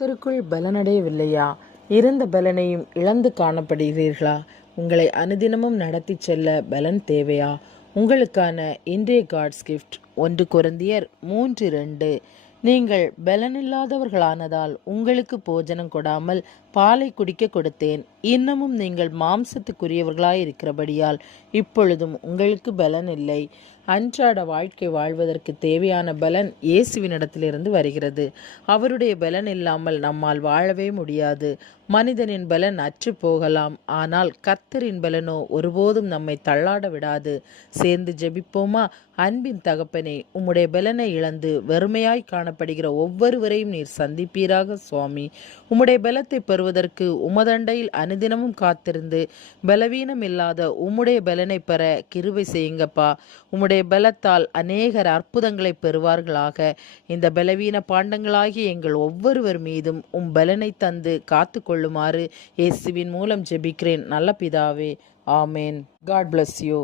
கர்த்தருக்குள் பலனடையவில்லையா? இருந்த பலனையும் இழந்து காணப்படுகிறீர்களா? உங்களை அனுதினமும் நடத்தி செல்ல பலன் தேவையா? உங்களுக்கான இன்றைய காட்ஸ் கிஃப்ட் 1 கொரிந்தியர் 3:2. நீங்கள் பலனில்லாதவர்களானதால் உங்களுக்கு போஜனம் கொடாமல் பாலை குடிக்க கொடுத்தேன். இன்னமும் நீங்கள் மாம்சத்துக்குரியவர்களாயிருக்கிறபடியால் இப்பொழுதும் உங்களுக்கு பலன் இல்லை. அன்றாட வாழ்க்கை வாழ்வதற்கு தேவையான பலன் இயேசுவினிடத்திலிருந்து வருகிறது. அவருடைய பலன் இல்லாமல் நம்மால் வாழவே முடியாது. மனிதனின் பலன் அற்று போகலாம், ஆனால் கர்த்தரின் பலனோ ஒருபோதும் நம்மை தள்ளாட விடாது. சேர்ந்து ஜெபிப்போமா? அன்பின் தகப்பனே, உம்முடைய பலனை இழந்து வெறுமையாய் காணப்படுகிற ஒவ்வொருவரையும் நீர் சந்திப்பீராக சுவாமி. உம்முடைய பலத்தை பெறுவதற்கு உமதண்டையில் அனுதினமும் காத்திருந்து பலவீனம் இல்லாத உம்முடைய பலனை பெற கிருபை செய்யுங்கப்பா. உம்முடைய பலத்தால் அநேகர் அற்புதங்களை பெறுவார்களாக. இந்த பலவீன பாண்டங்களாகிய எங்கள் ஒவ்வொருவர் மீதும் பலனை தந்து காத்து கொள்ளுமாறு இயேசுவின் மூலம் ஜெபிக்கிறேன் நல்ல பிதாவே. ஆமேன். God bless you.